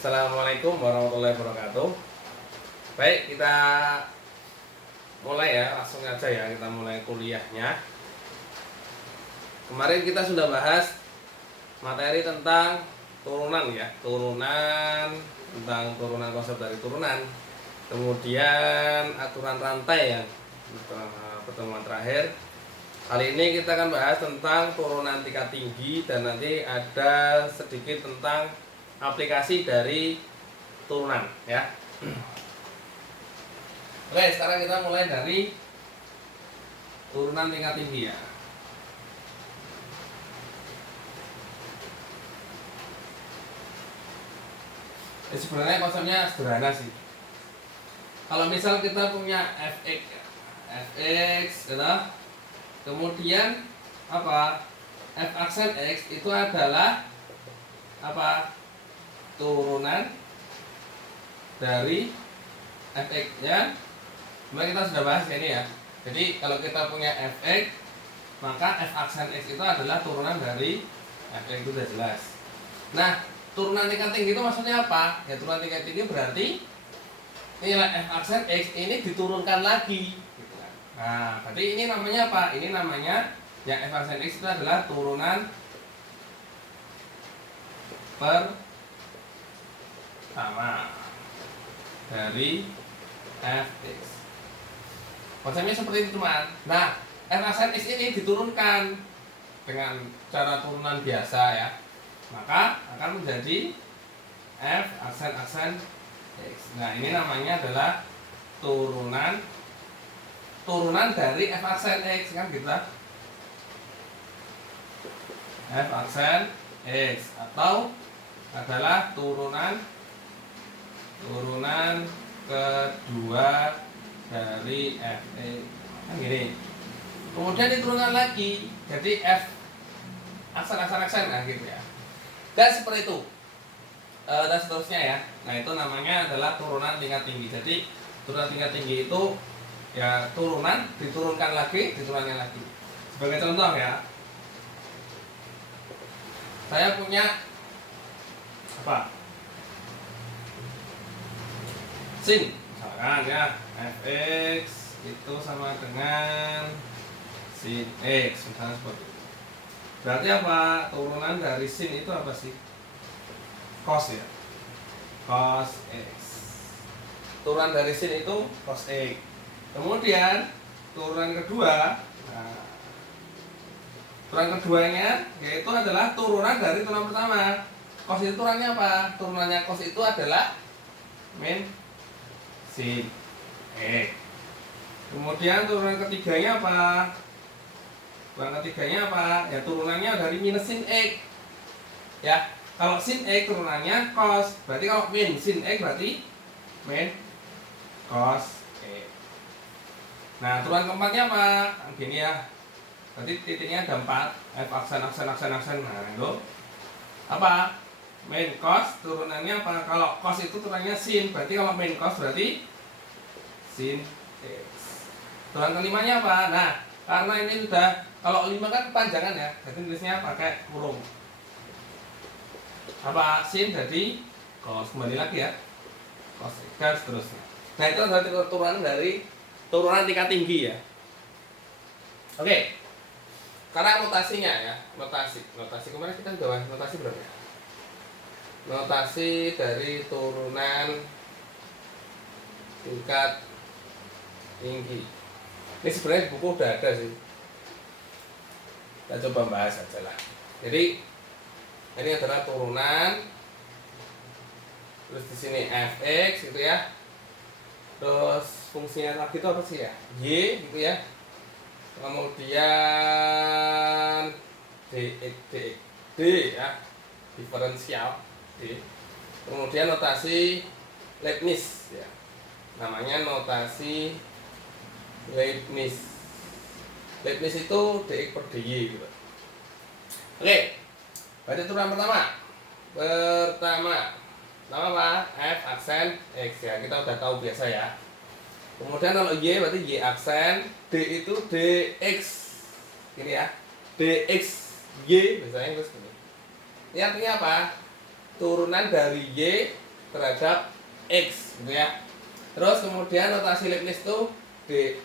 Assalamualaikum warahmatullahi wabarakatuh. Baik, kita mulai ya, langsung aja ya, kita mulai kuliahnya. Kemarin kita sudah bahas materi tentang turunan ya, tentang turunan, konsep dari turunan. Kemudian aturan rantai ya, pertemuan terakhir. Kali ini kita akan bahas tentang turunan tingkat tinggi dan nanti ada sedikit tentang aplikasi dari turunan ya. Oke, sekarang kita mulai dari turunan tingkat tinggi ya. Sebenarnya konsepnya sederhana sih. Kalau misal kita punya fx gitu, kemudian apa, f aksen x itu adalah apa, turunan dari fx ya. Kemarin kita sudah bahas ini ya. Jadi kalau kita punya fx, maka f aksen x itu adalah turunan dari fx, itu sudah jelas. Nah, turunan tingkat tinggi itu maksudnya apa? Ya, turunan tingkat tinggi berarti nilai f aksen x ini diturunkan lagi gitu kan. Nah, berarti ini namanya apa? Ini namanya ya, f aksen x itu adalah turunan pertama dari fx. Konsepnya seperti itu teman. Nah, f aksen x ini diturunkan dengan cara turunan biasa ya, maka akan menjadi f aksen x. Nah, ini namanya adalah turunan dari f aksen x kan gitu. F aksen x atau adalah turunan kedua dari fx kan gini. Kemudian diturunkan lagi jadi f aksen nah gitu ya. Dan seperti itu dan seterusnya ya. Nah, itu namanya adalah turunan tingkat tinggi. Jadi turunan tingkat tinggi itu ya turunan diturunkan lagi, diturunkan lagi. Sebagai contoh ya, saya punya apa, sin misalkan ya, fx itu sama dengan sin x misalnya seperti itu. Berarti apa, turunan dari sin itu apa sih? Cos ya, cos x. Turunan dari sin itu cos x. Kemudian turunan kedua, nah, turunan keduanya yaitu adalah turunan dari turunan pertama. Cos itu turunannya apa? Turunannya cos itu adalah min sin x. Kemudian turunan ketiganya apa? Turunan ketiganya apa? Ya, turunannya dari minus sin x. Ya, kalau sin x turunannya cos. Berarti kalau min sin x berarti min cos x. Nah, turunan keempatnya apa? Gini ya. Berarti titiknya ada 4, f aksen. Nah, itu apa? Min cos turunannya apa? Kalau cos itu turunannya sin, berarti kalau min cos berarti sin x. Turunan kelimanya apa? Nah, karena ini sudah, kalau 5 kan panjangan ya, jadi tulisnya pakai kurung. Apa? Sin jadi cos, kembali lagi ya, cos x dan seterusnya. Nah, itu adalah turunan dari turunan tingkat tinggi ya. Oke. Karena notasinya ya, notasi kemarin kita sudah bahas notasi berapa ya? Notasi dari turunan tingkat tinggi. Ini sebenarnya di buku udah ada sih. Kita coba bahas aja lah. Jadi ini adalah turunan, terus di sini fx gitu ya. Terus fungsinya lagi itu apa sih ya? Y gitu ya. Kemudian d ya, diferensial d. Kemudian notasi Leibniz ya, namanya notasi Leibniz itu dx per dy gitu. Oke, berarti turunan pertama apa? F aksen x ya, kita udah tahu biasa ya. Kemudian kalau y berarti y aksen, d itu dx gini ya, dx y biasanya terus gini. Ini artinya apa? Turunan dari y terhadap X gitu ya. Terus kemudian notasi Leibniz itu dy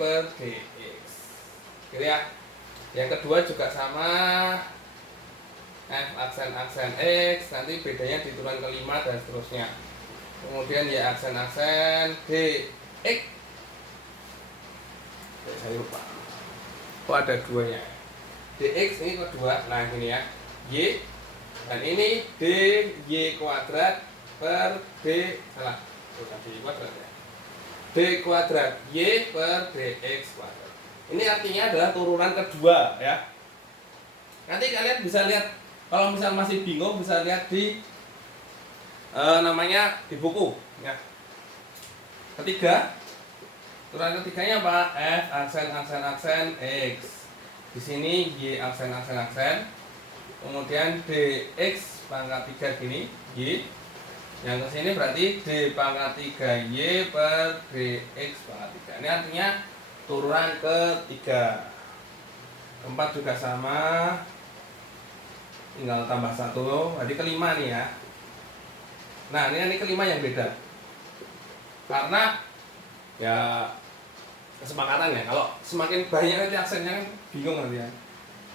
per dx gitu ya. Yang kedua juga sama, f aksen X, nanti bedanya di turunan kelima dan seterusnya. Kemudian y aksen dx, saya lupa kok ada duanya, dx ini kedua, nah ini ya, y, dan ini dy kuadrat per d, salah, bukan dy kuadrat ya, d kuadrat y per dx kuadrat. Ini artinya adalah turunan kedua ya. Nanti kalian bisa lihat, kalau misal masih bingung bisa lihat di namanya di buku ya. Ketiga, turunan ketiganya apa? F aksen X. Di sini Y aksen. Kemudian dx pangkat 3 gini, Y. Yang kesini berarti D pangkat 3Y per dx pangkat 3. Ini artinya turunan ketiga. Keempat juga sama, tinggal tambah 1. Berarti kelima nih ya. Nah ini kelima yang beda, karena ya kesepakatan ya. Kalau semakin banyak nanti aksennya kan bingung nanti ya.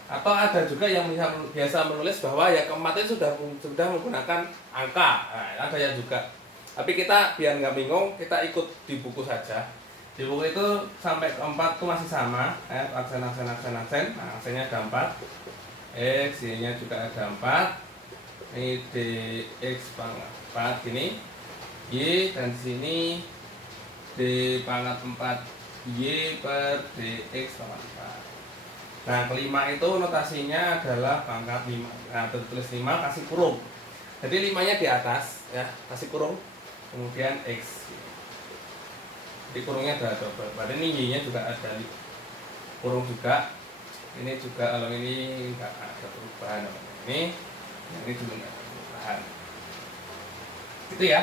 Atau ada juga yang biasa menulis bahwa ya keempat itu sudah menggunakan angka. Nah, ada yang juga. Tapi kita biar nggak bingung, kita ikut di buku saja. Di buku itu sampai keempat itu masih sama, F aksen. Nah, aksennya ada 4. X, Y-nya juga ada 4. Ini dx pangkat 4 gini. Y, dan di sini D pangkat 4 Y per dx pangkat 4. Nah, kelima itu notasinya adalah pangkat 5. Nah, tulis 5 kasih kurung. Jadi 5-nya di atas ya, kasih kurung. Kemudian X. Di kurungnya ada double. Berarti ini Y-nya juga ada di kurung juga. Ini juga, kalau ini enggak ada perubahan namanya. Ini juga enggak ada perubahan. Gitu ya.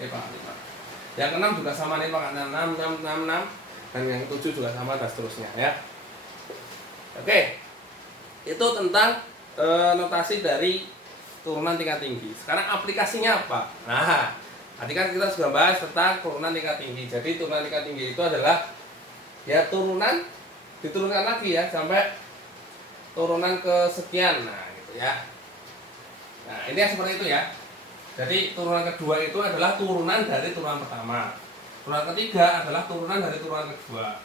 Ini pangkat 5. Yang ke-6 juga sama nih, pangkat 6. Dan yang ke-7 juga sama dan seterusnya ya. Oke. Itu tentang notasi dari turunan tingkat tinggi. Sekarang aplikasinya apa? Nah, tadi kan kita sudah bahas tentang turunan tingkat tinggi. Jadi turunan tingkat tinggi itu adalah ya turunan diturunkan lagi ya sampai turunan kesekian. Nah, gitu ya. Nah, ini yang seperti itu ya. Jadi turunan kedua itu adalah turunan dari turunan pertama. Turunan ketiga adalah turunan dari turunan kedua.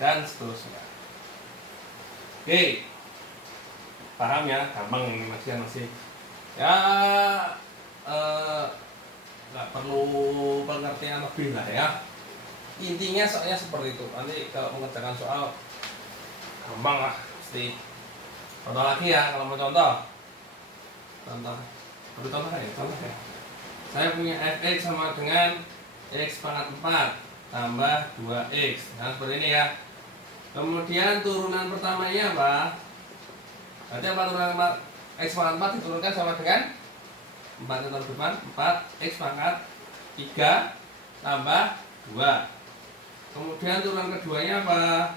Dan seterusnya. Oke. Paham ya? Gampang ini masih. Ya nggak perlu pengertian lebih lah ya. Intinya soalnya seperti itu. Nanti kalau mengerjakan soal gampang lah pasti. Contoh lagi ya, kalau mau contoh. Contoh ya. Saya punya fx sama dengan x pangkat 4 tambah 2x. Nah seperti ini ya. Kemudian turunan pertamanya apa? Berarti apa turunan x pangkat 4 diturunkan sama dengan 4 yang depan 4x pangkat 3 tambah 2. Kemudian turunan keduanya apa?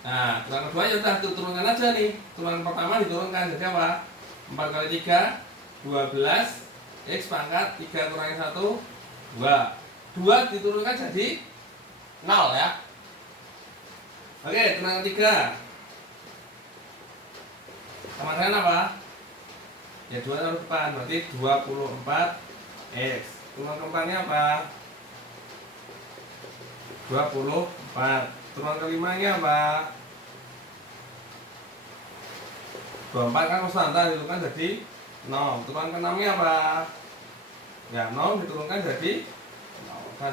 Nah, turunan kedua ya udah turunkan aja nih. Turunan pertama diturunkan jadi apa? 4 kali 3 12 x pangkat 3 kurangi 1 2. 2 diturunkan jadi 0 ya. Oke, turunan ketiga. Sama dengan apa? Ya 2 taruh depan, berarti 24x. Turunan keempatnya apa? 24. Turunan kelimanya apa? 24 kan konstanta diturunkan jadi 0. Turunan keenamnya apa? Ya 0 diturunkan jadi 0 kan.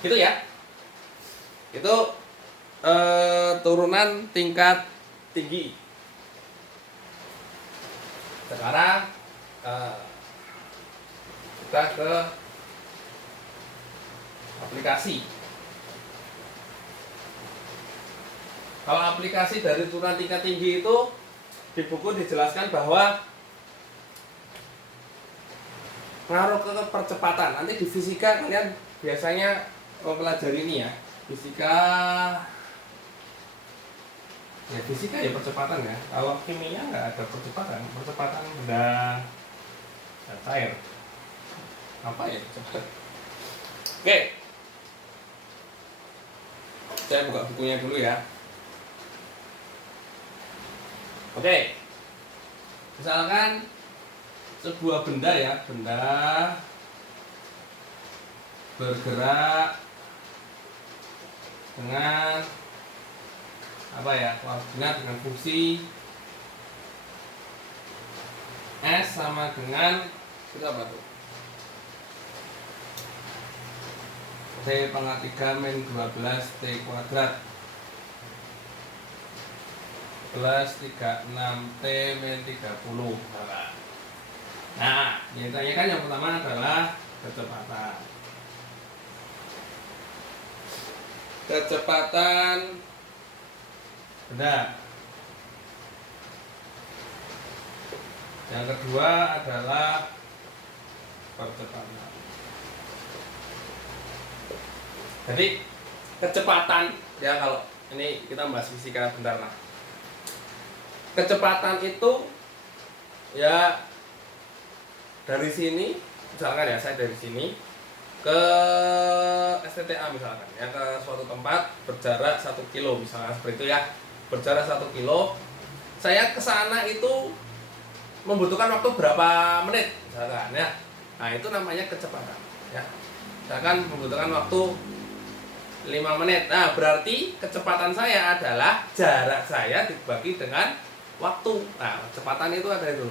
Gitu ya. Itu turunan tingkat tinggi. Sekarang kita ke aplikasi. Kalau aplikasi dari turunan tingkat tinggi itu di buku dijelaskan bahwa ngaruh ke percepatan. Nanti di fisika kalian biasanya mempelajari ini ya. Fisika Ya fisika ya percepatan ya. Kalau kimia nggak ada percepatan. Percepatan benda ya, cair. Apa ya cepat? Oke. Saya buka bukunya dulu ya. Oke. Misalkan sebuah benda ya, benda bergerak dengan apa ya, koordinat dengan fungsi S sama dengan itu apa tuh? T pangkat 3 min 12 T kuadrat plus 36 T min 30. Nah, yang ditanyakan yang pertama adalah kecepatan. Kecepatan benda. Yang kedua adalah percepatan. Jadi kecepatan ya, kalau ini kita bahas fisika bentar lah. Kecepatan itu ya dari sini, misalkan ya saya dari sini ke STTA misalkan ya, ke suatu tempat berjarak 1 kilo misalnya seperti itu ya, berjarak 1 kilo, saya ke sana itu membutuhkan waktu berapa menit misalkan ya. Nah itu namanya kecepatan ya. Misalkan membutuhkan waktu 5 menit. Nah berarti kecepatan saya adalah jarak saya dibagi dengan waktu. Nah kecepatan itu ada itu.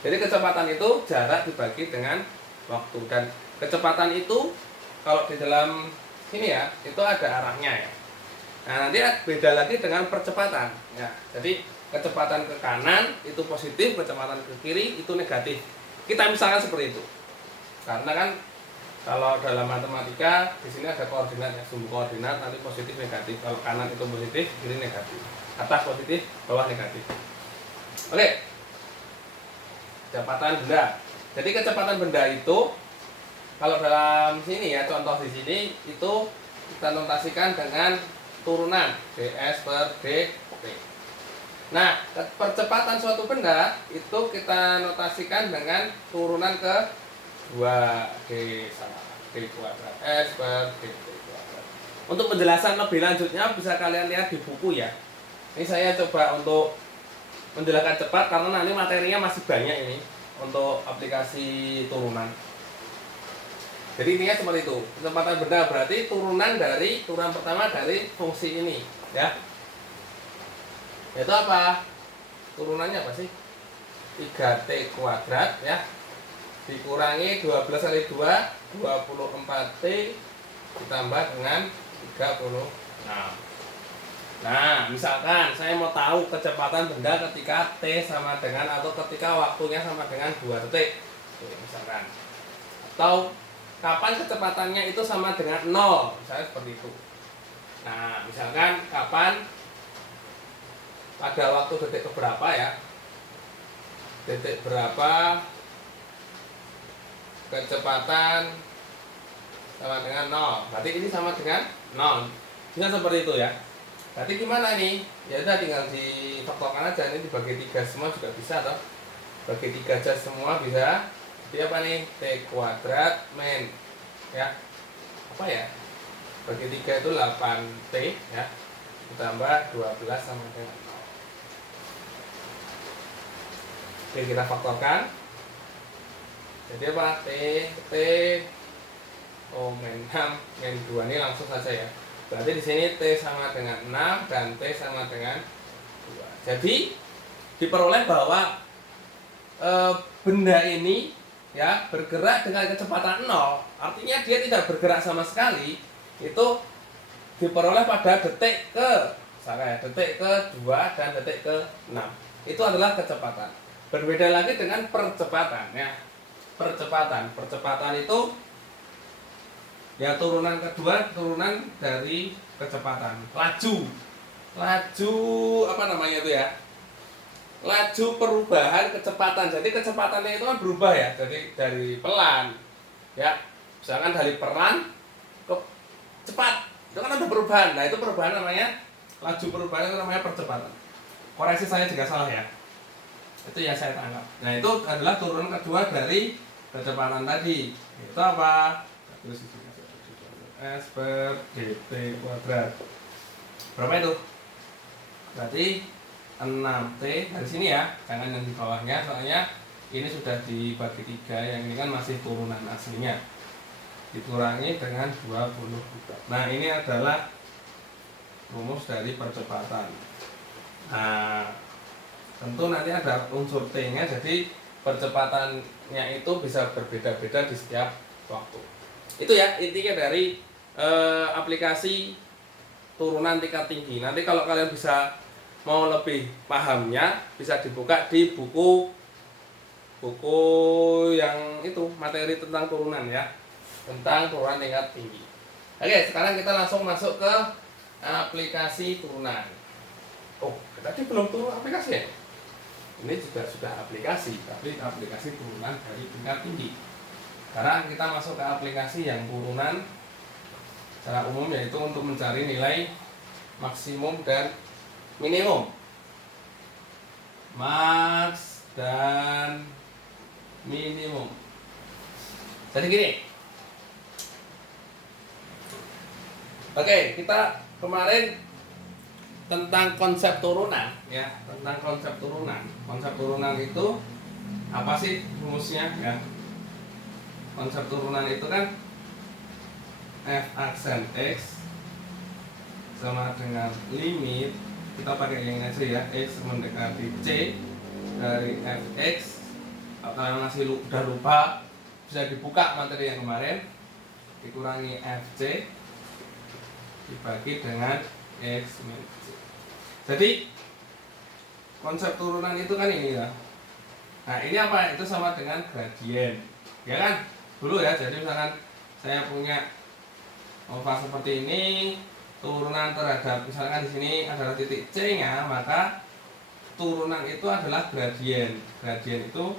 Jadi kecepatan itu jarak dibagi dengan waktu, dan kecepatan itu kalau di dalam sini ya itu ada arahnya ya. Nah nanti beda lagi dengan percepatan ya. Jadi kecepatan ke kanan itu positif, kecepatan ke kiri itu negatif. Kita misalkan seperti itu. Karena kan kalau dalam matematika di sini ada koordinat ya, sumbu koordinat nanti positif negatif. Kalau kanan itu positif, kiri negatif. Atas positif, bawah negatif. Oke. Kecepatan benda. Jadi kecepatan benda itu kalau dalam sini ya, contoh di sini itu kita notasikan dengan turunan ds per dt. Nah, percepatan suatu benda itu kita notasikan dengan turunan ke 2d sama d kuadrat s per dt kuadrat. Untuk penjelasan lebih lanjutnya bisa kalian lihat di buku ya. Ini saya coba untuk menjelaskan cepat karena nanti materinya masih banyak ini untuk aplikasi turunan. Jadi intinya seperti itu. Kecepatan benda berarti turunan pertama dari fungsi ini ya. Itu apa? Turunannya apa sih? 3t kuadrat ya, dikurangi 12 kali 2 24t ditambah dengan 36. Nah, misalkan saya mau tahu kecepatan benda ketika T sama dengan atau ketika waktunya sama dengan 2 detik. Oke, misalkan. Atau kapan kecepatannya itu sama dengan 0, misalnya seperti itu. Nah, misalkan kapan pada waktu detik keberapa ya? Detik berapa kecepatan sama dengan 0. Berarti ini sama dengan 0. Bisa seperti itu ya. Berarti gimana nih? Ya udah tinggal difaktorkan aja, ini dibagi 3 semua juga bisa toh. Bagi 3 aja semua bisa. Jadi apa nih? T kuadrat min ya. Apa ya? Bagi 3 itu 8t ya. Ditambah 12 sama dengan 0. Oke, kita faktorkan. Jadi apa? T min 6 min 2 ini langsung saja ya. Berarti di sini T sama dengan 6 dan T sama dengan 2. Jadi diperoleh bahwa benda ini ya bergerak dengan kecepatan 0, artinya dia tidak bergerak sama sekali. Itu diperoleh pada detik ke detik ke 2 dan detik ke 6. Itu adalah kecepatan. Berbeda lagi dengan percepatan ya. Percepatan itu ya turunan kedua, turunan dari kecepatan. Laju apa namanya itu ya? Laju perubahan kecepatan. Jadi kecepatannya itu kan berubah ya. Jadi dari pelan ya. Misalkan dari pelan ke cepat. Itu kan ada perubahan. Nah, itu perubahan namanya laju perubahan, itu namanya percepatan. koreksi saya jika salah ya. Itu yang saya tangkap. Nah itu adalah turunan kedua dari percepatan tadi. Itu apa? S per dt kuadrat. Berapa itu? Berarti 6T dari sini ya, jangan yang di bawahnya, soalnya ini sudah dibagi 3, yang ini kan masih turunan aslinya. Dikurangi dengan 20. Nah ini adalah rumus dari percepatan. Nah tentu nanti ada unsur T-nya, jadi percepatannya itu bisa berbeda-beda di setiap waktu. Itu ya intinya dari aplikasi turunan tingkat tinggi. Nanti kalau kalian bisa mau lebih pahamnya, bisa dibuka di buku yang itu, materi tentang turunan ya, tentang turunan tingkat tinggi. Oke, sekarang kita langsung masuk ke aplikasi turunan. Oh, tadi belum turun aplikasi ya? Ini juga sudah aplikasi, tapi aplikasi turunan dari tingkat tinggi. Sekarang kita masuk ke aplikasi yang turunan secara umum, yaitu untuk mencari nilai maksimum dan minimum. Max dan minimum. Jadi gini. Oke, kita kemarin tentang konsep turunan ya, tentang konsep turunan. Konsep turunan itu apa sih rumusnya ya? Konsep turunan itu kan f aksen x sama dengan limit, kita pakai yang ini aja ya, x mendekati c dari fx. Kalau kalian masih udah lupa, bisa dibuka materi yang kemarin, dikurangi fc dibagi dengan x min c. Jadi konsep turunan itu kan ini ya. Nah ini apa? Itu sama dengan gradien, ya kan? Dulu ya, jadi misalkan saya punya oval seperti ini, turunan terhadap misalkan di sini adalah titik C-nya, maka turunan itu adalah gradien. Gradien itu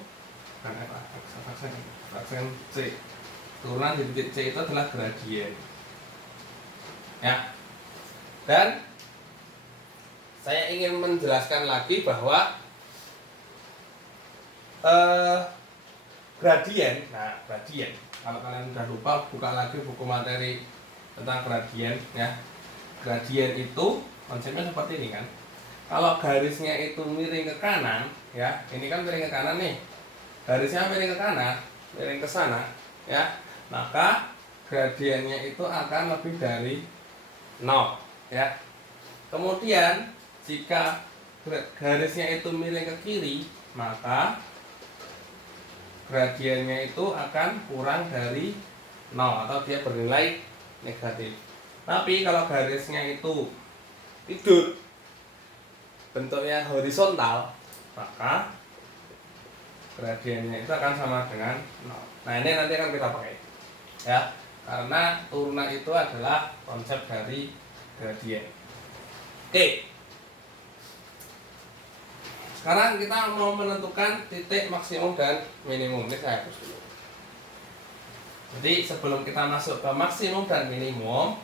bukan aksen C. Turunan di titik C itu adalah gradien. Ya. Dan saya ingin menjelaskan lagi bahwa gradien, nah gradien, kalau kalian sudah lupa, buka lagi buku materi tentang gradien ya. Gradien itu konsepnya seperti ini kan. Kalau garisnya itu miring ke kanan ya, ini kan miring ke kanan nih, garisnya miring ke kanan, miring ke sana ya, maka gradiennya itu akan lebih dari 0 ya. Kemudian jika garisnya itu miring ke kiri, maka gradiennya itu akan kurang dari 0 atau dia bernilai negatif. Tapi kalau garisnya itu tidur, bentuknya horizontal, maka gradiennya itu akan sama dengan 0. Nah ini nanti akan kita pakai ya, karena turunan itu adalah konsep dari gradien. Oke. Sekarang kita mau menentukan titik maksimum dan minimum. Ini saya hapus dulu. Jadi sebelum kita masuk ke maksimum dan minimum,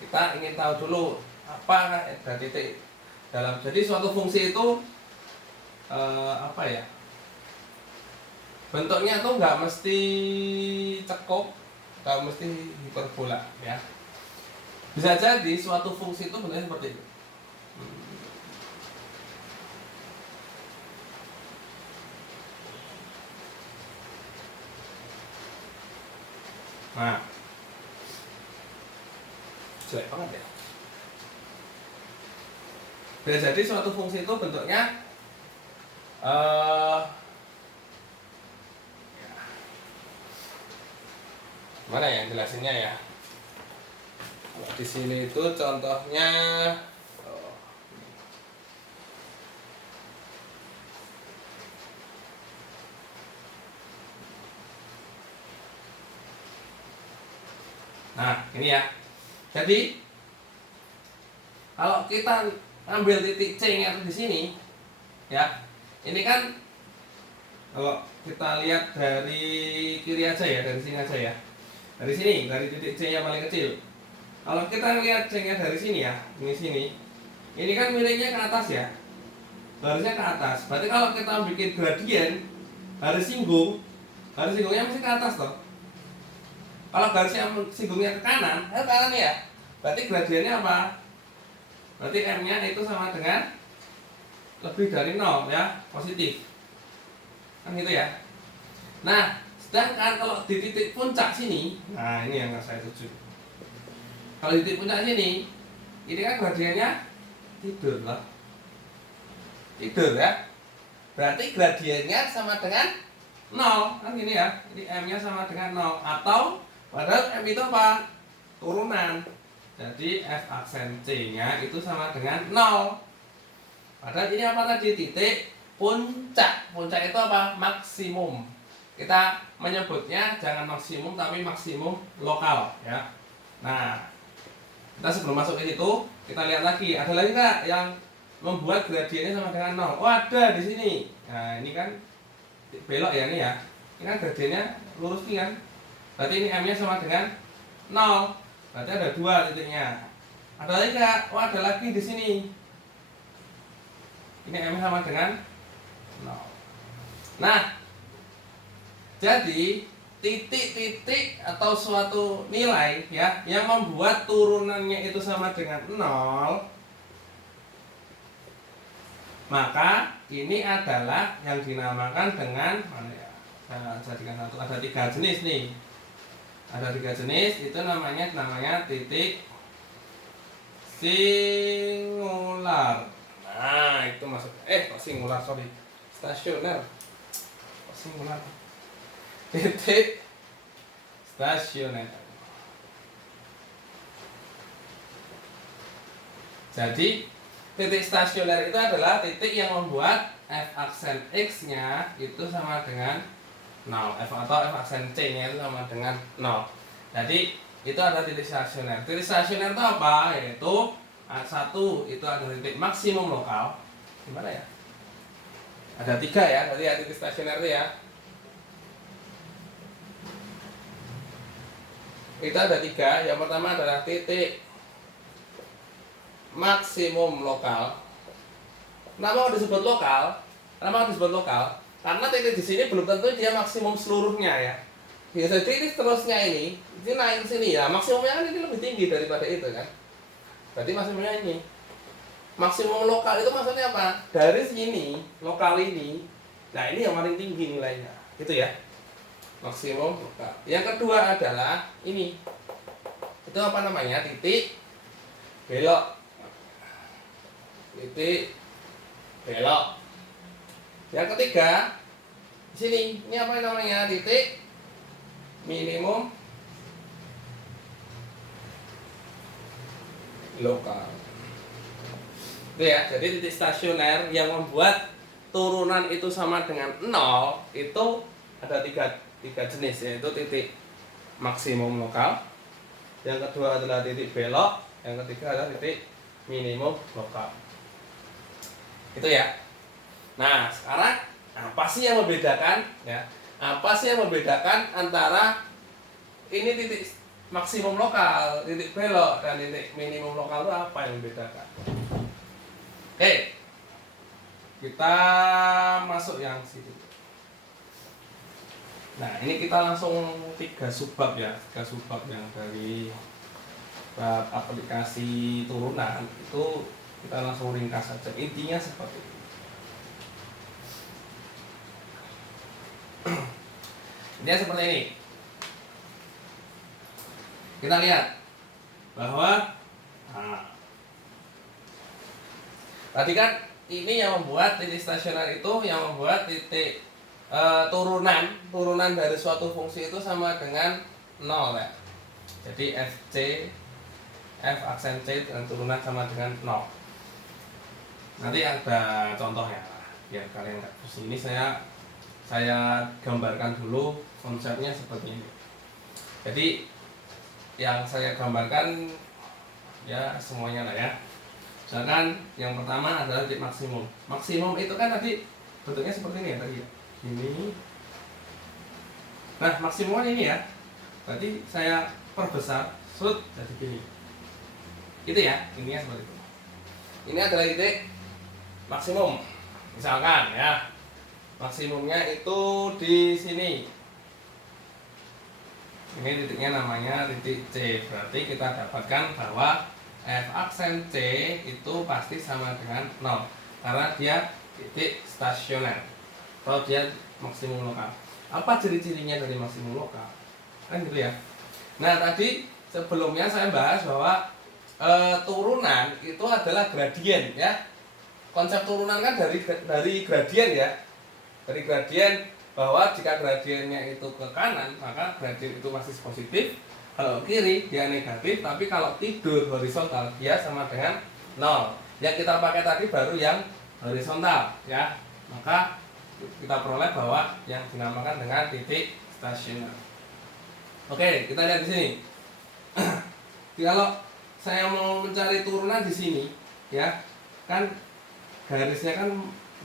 kita ingin tahu dulu apa ada titik dalam. Jadi suatu fungsi itu apa ya? Bentuknya tuh nggak mesti cekuk, nggak mesti hiperbola ya. Bisa jadi suatu fungsi itu bentuknya seperti itu. Nah, jelek banget ya. Bisa jadi suatu fungsi itu bentuknya mana yang jelasinnya ya? Kalau di sini itu contohnya nah ini ya. Jadi kalau kita ambil titik C yang ada di sini ya, ini kan kalau kita lihat dari kiri aja ya, dari sini aja ya, dari sini, dari titik C yang paling kecil. Kalau kita lihat C nya dari sini ya, ini sini, ini kan miringnya ke atas ya. garisnya ke atas. Berarti kalau kita bikin gradien, garis singgungnya mesti ke atas toh. Kalau garisnya singgungnya ke kanan ya. Berarti gradiennya apa? Berarti M-nya itu sama dengan lebih dari 0 ya, positif. Kan gitu ya. Nah, sedangkan kalau di titik puncak sini, nah ini yang saya tuju. Kalau di titik puncak sini, ini kan gradiennya tidur lah. Tidur ya. Berarti gradiennya sama dengan 0. Kan gini ya. Ini M-nya sama dengan 0. Atau padahal M itu apa? Turunan. Jadi F aksen C-nya itu sama dengan 0. Padahal ini apa tadi? Titik puncak. Puncak itu apa? Maksimum. Kita menyebutnya jangan maksimum tapi maksimum lokal ya. Nah, kita sebelum masuk ke situ, kita lihat lagi. Ada lagi nggak yang membuat gradiennya sama dengan 0? Oh, ada di sini. Nah, ini kan belok ya ini ya. Ini kan gradiennya lurus nih kan. Berarti ini M-nya sama dengan 0. Berarti ada 2 titiknya. Ada lagi nggak? Oh, ada lagi di sini. Ini M sama dengan 0. Nah, jadi titik-titik atau suatu nilai ya yang membuat turunannya itu sama dengan 0, maka ini adalah yang dinamakan dengan mana ya? Saya jadikan satu. Ada 3 jenis nih. Ada 3 jenis, itu namanya titik singular. Nah, itu masuk. Kok singular, sorry. Stasioner. Kok singular? Titik stasioner. Jadi titik stasioner itu adalah titik yang membuat F aksen X-nya itu sama dengan 0. F atau F aksen C-nya itu sama dengan 0. Jadi itu ada titik stasioner. Titik stasioner itu apa? Yaitu satu itu ada titik maksimum lokal. Gimana ya? Ada 3 ya, tadi ya titik stasioner itu ya. Itu ada 3. Yang pertama adalah titik maksimum lokal. Kenapa disebut lokal? Karena titik di sini belum tentu dia maksimum seluruhnya ya. Jadi ini terusnya ini naik ke sini ya. Maksimumnya kan ini lebih tinggi daripada itu kan. Berarti maksimumnya ini. Maksimum lokal itu maksudnya apa? Dari sini, lokal ini. Nah, ini yang paling tinggi nilainya. Gitu ya. Maksimum lokal. Yang kedua adalah ini. Itu apa namanya? Titik belok. Titik belok. Yang ketiga di sini. Ini apa namanya? Titik minimum lokal. Itu ya. Jadi titik stasioner yang membuat turunan itu sama dengan 0 itu ada tiga jenis, yaitu titik maksimum lokal, yang kedua adalah titik belok, yang ketiga adalah titik minimum lokal. Itu ya. Nah, sekarang apa sih yang membedakan ya? Apa sih yang membedakan antara ini titik maksimum lokal, titik belok, dan titik minimum lokal itu apa yang membedakan? Oke. Kita masuk yang situ. Nah, ini kita langsung 3 subbab ya, 3 subbab yang dari bab aplikasi turunan itu kita langsung ringkas saja. Intinya seperti ini. Intinya seperti ini. Kita lihat bahwa tadi kan ini yang membuat titik stasioner itu yang membuat titik turunan dari suatu fungsi itu sama dengan 0 ya. Jadi F aksen C dan turunan sama dengan 0. Nanti ada contohnya biar kalian nggak pusing. Ini saya gambarkan dulu konsepnya seperti ini. Jadi yang saya gambarkan ya semuanya lah ya. Misalkan yang pertama adalah titik maksimum. Maksimum itu kan tadi bentuknya seperti ini ya tadi ya. Ini. Nah, maksimumnya ini ya. Berarti saya perbesar, jadi gini. Itu ya, ininya seperti itu. Ini adalah titik maksimum. Misalkan ya, maksimumnya itu di sini. Ini titiknya namanya titik C. Berarti kita dapatkan bahwa f aksen C itu pasti sama dengan 0 karena dia titik stasioner atau dia maksimum lokal. Apa ciri-cirinya dari maksimum lokal? Kan gitu ya. Nah, tadi sebelumnya saya bahas bahwa turunan itu adalah gradien ya. Konsep turunan kan dari gradien ya. Dari gradien bahwa jika gradiennya itu ke kanan, maka gradien itu masih positif. Kalau kiri dia negatif, tapi kalau tidur horizontal dia sama dengan 0. Yang kita pakai tadi baru yang horizontal ya. Maka kita peroleh bahwa yang dinamakan dengan titik stasioner. Oke, kita lihat di sini. Kalau saya mau mencari turunan di sini, ya, kan garisnya kan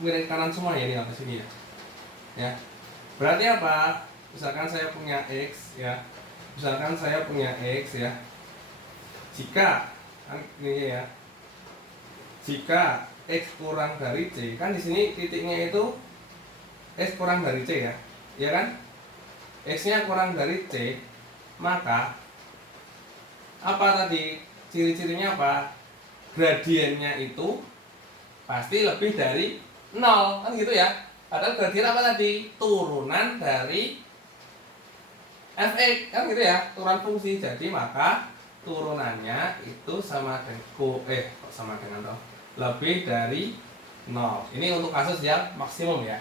miring kanan semua ya, ini ke sini ya. Ya. Berarti apa? Misalkan saya punya X ya. Misalkan saya punya X ya. Jika kan ini ya. Jika X kurang dari C, kan di sini titiknya itu X kurang dari C ya. Ya kan? X-nya kurang dari C, maka apa tadi? Ciri-cirinya apa? Gradiennya itu pasti lebih dari 0, kan gitu ya. Padahal gradien apa tadi? Turunan dari fx, kan gitu ya, turunan fungsi. Jadi maka turunannya itu sama dengan sama dengan 0, lebih dari 0. Ini untuk kasus yang maksimum ya.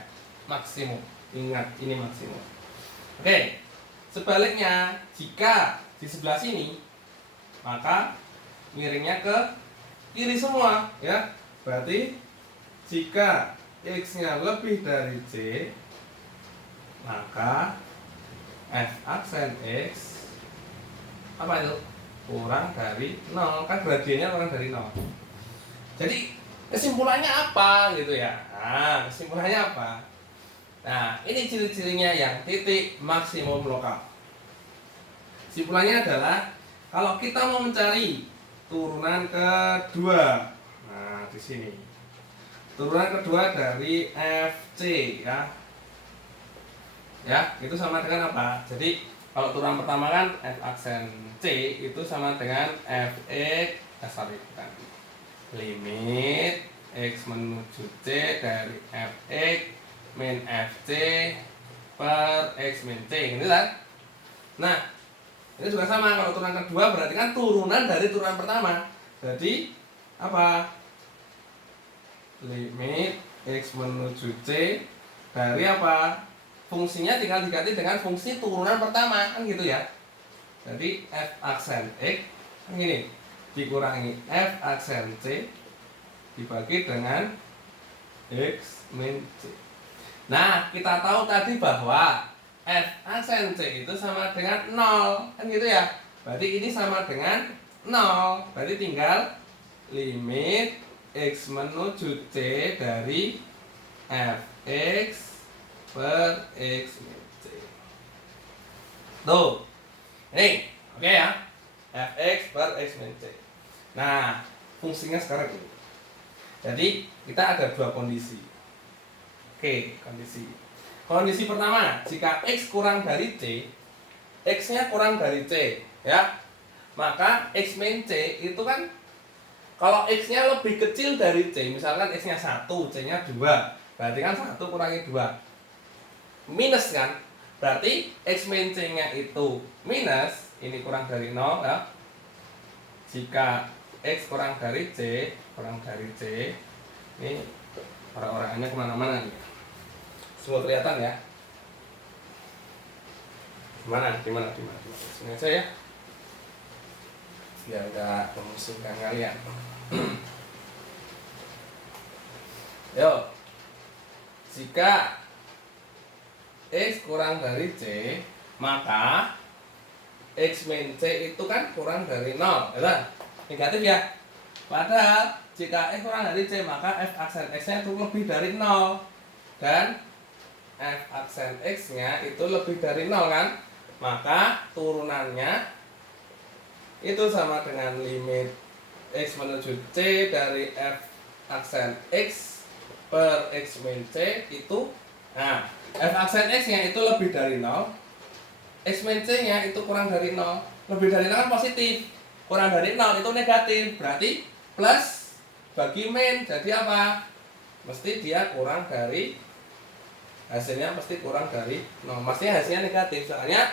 Maksimum. Ingat, ini maksimum. Oke. Sebaliknya, jika di sebelah sini, maka miringnya ke kiri semua ya. Berarti jika X-nya lebih dari C, maka f aksen X apa itu? Kurang dari 0. Kan gradiennya kurang dari 0. Jadi kesimpulannya apa gitu ya? Nah, kesimpulannya apa? Nah, ini ciri-cirinya yang titik maksimum lokal. Kesimpulannya adalah kalau kita mau mencari turunan kedua, nah di sini turunan kedua dari FC ya, itu sama dengan apa? Jadi kalau turunan pertama kan f aksen C itu sama dengan limit x menuju C dari fx min fc per x min c, gitu kan? Nah, ini juga sama, kalau turunan kedua berarti kan turunan dari turunan pertama. Jadi apa? Limit x menuju c dari apa? Fungsinya tinggal diganti dengan fungsi turunan pertama, kan gitu ya. Jadi f aksen x kan gini, dikurangi f aksen c dibagi dengan x min c. Nah, kita tahu tadi bahwa f aksen C itu sama dengan 0, kan gitu ya. Berarti ini sama dengan 0. Berarti tinggal limit x menuju C dari fx per x min C. Tuh. Ini, oke ya. Fx per x min C. Nah, fungsinya sekarang ini. Jadi, kita ada dua kondisi. Oke, kondisi pertama, jika X kurang dari C, X-nya kurang dari C ya, maka X min C itu kan, kalau X-nya lebih kecil dari C, misalkan X-nya 1, C-nya 2, berarti kan 1 kurangi 2 minus kan, berarti X min C-nya itu minus, ini kurang dari 0 ya. Jika X kurang dari C, ini orang-orangnya kemana-mana nih, semua kelihatan ya. Gimana? Sini aja ya, biar nggak memusingkan kalian. Yo, jika X kurang dari C, maka X min C itu kan kurang dari 0, ya? Negatif ya. Padahal jika X kurang dari C, maka f aksen X-nya itu lebih dari 0, dan f aksen X-nya itu lebih dari 0 kan, maka turunannya itu sama dengan limit X menuju C dari f aksen X per X min C itu, nah F aksen X nya itu lebih dari 0, X min C nya itu kurang dari 0. Lebih dari 0 kan positif, kurang dari 0 itu negatif, berarti plus bagi min, jadi apa? Mesti dia kurang dari, hasilnya pasti kurang dari 0, mesti hasilnya negatif, soalnya